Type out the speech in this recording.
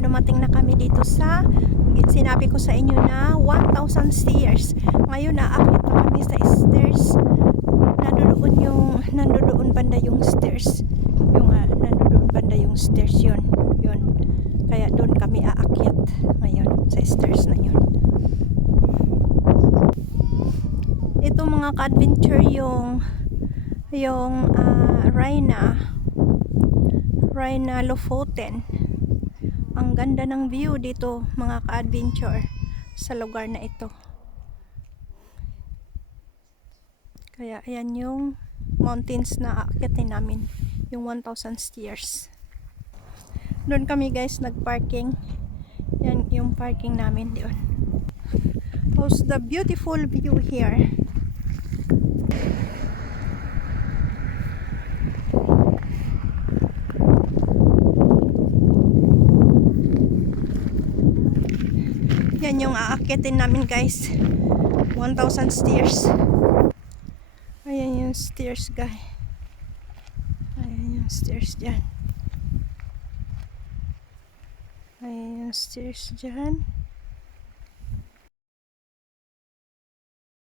dumating na kami dito sa, sinabi ko sa inyo na 1,000 stairs. Ngayon naaakit na kami sa stairs. Nandoon banda yung stairs. Nandoon banda yung stairs yun. Kaya doon kami aakyat ngayon sa stairs na yun. Ito mga ka-adventure yung Rhina Lofoten. Ang ganda ng view dito mga ka-adventure sa lugar na ito. Kaya ayan yung mountains na aakyatin namin, yung 1,000 stairs. Doon kami guys nagparking. Yan yung parking namin doon. How's the beautiful view here. Yan yung aakyatin namin guys, 1,000 stairs. Ayan yung stairs guys. Ayan yung stairs dyan. Ayan yung stairs dyan.